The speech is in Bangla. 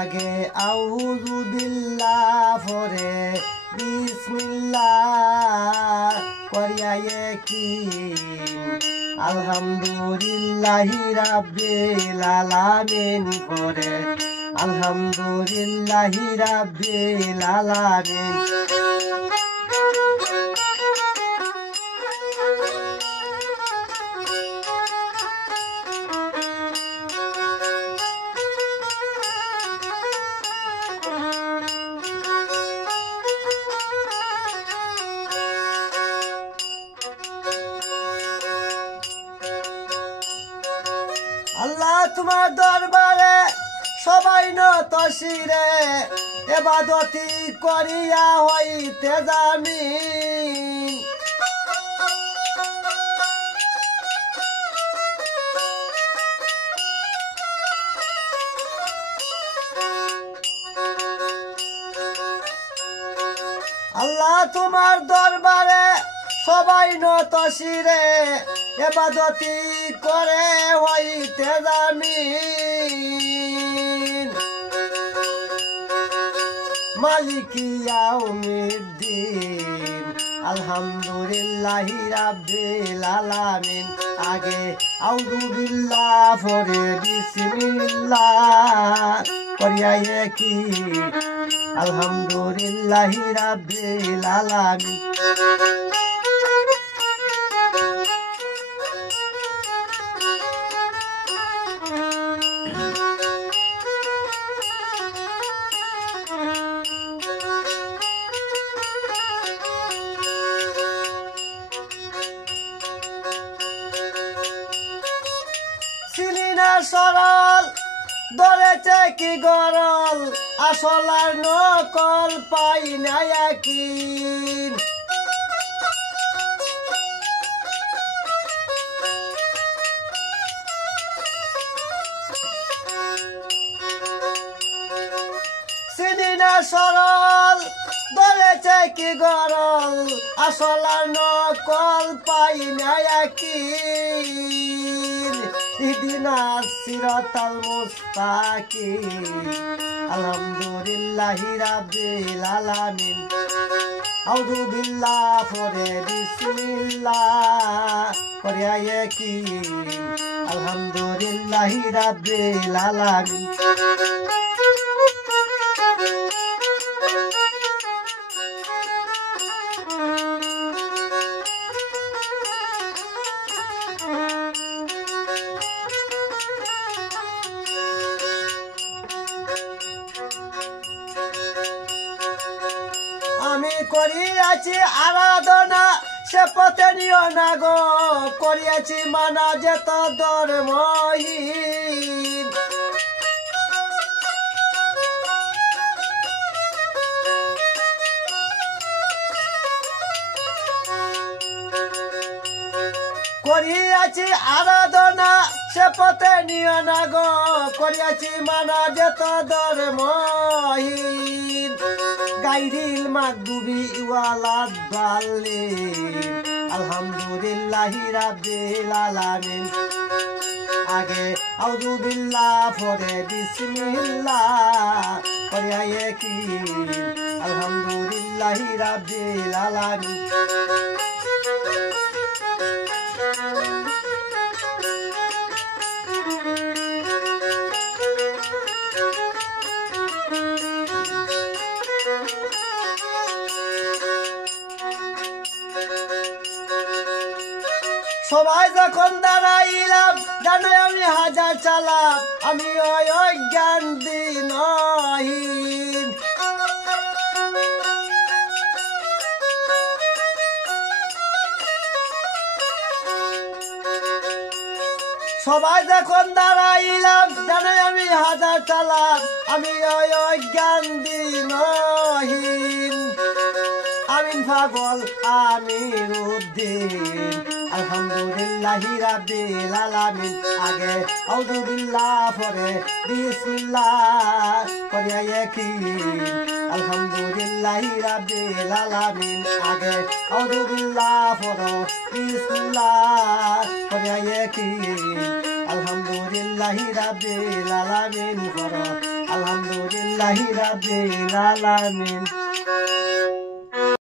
আগে আউযু বিল্লাহ পরে বিসমিল্লাহ করিয়া কি আলহামদুলিল্লাহি রাব্বিল আলামিন পরে আলহামদুলিল্লাহি রাব্বিল আলামিন। আল্লাহ তোমার দরবারে সবাই নত শিরে ইবাদতি করিয়া হইতে জামিন। আল্লাহ তোমার দরবারে সবাই নত শিরে ইবাদতি করে হইতে জামিন। মালিকি ইয়াউমিদ্দিন আলহামদুলিল্লাহি রাব্বিল আলামিন। আগে আউযু বিল্লাহ পরে বিসমিল্লাহ করিয়া কি আলহামদুলিল্লাহি রাব্বিল আলামিন। সিলিনা সরল ধরেছে কি গরল আসল আর নকল পাই না ইয়াকিন। সিলিনা সরল ধরেছে কি গরল আসল আর নকল পাই না ইয়াকিন। ইহদিনা সিরাতাল মুস্তাকিম আলহামদুলিল্লাহি রাব্বিল আলামিন। আউযু বিল্লাহ পরে বিসমিল্লাহ করিয়া কি আলহামদুলিল্লাহি রাব্বিল আলামিন। আমি করিয়াছি আরাধনা সে পথে নিও না গো করিয়াছি মানা যেত ধর্মহীন। করিয়াছি আরাধনা সে পথে নিও না গো করিয়াছি মানা যেত ধর্মহীন। গাইরিল মাগদুবি ওয়ালাদ দাল্লিন আলহামদুলিল্লাহি রাব্বিল আলামিন। আগে আউযু বিল্লাহ পরে বিসমিল্লাহ করিয়া কি আলহামদুলিল্লাহি রাব্বিল আলামিন। সবাই যখন দাঁড়াইলাম জানো আমি হাজার চালাম আমি অজ্ঞান দিনহীন। সবাই যখন দাঁড়াইলাম জানো আমি হাজার চালাম আমি অজ্ঞান দিনহীন। আমিন পাগল আমিরুদ্দিন আলহামদুলিল্লাহি রাব্বিল আলামিন। আগে আউযু বিল্লাহ পরে বিসমিল্লাহ করিয়া কি আলহামদুলিল্লাহি রাব্বিল আলামিন। আগে আউযু বিল্লাহ পরে বিসমিল্লাহ করিয়া কি আলহামদুলিল্লাহি রাব্বিল আলামিন করো আলহামদুলিল্লাহি রাব্বিল আলামিন।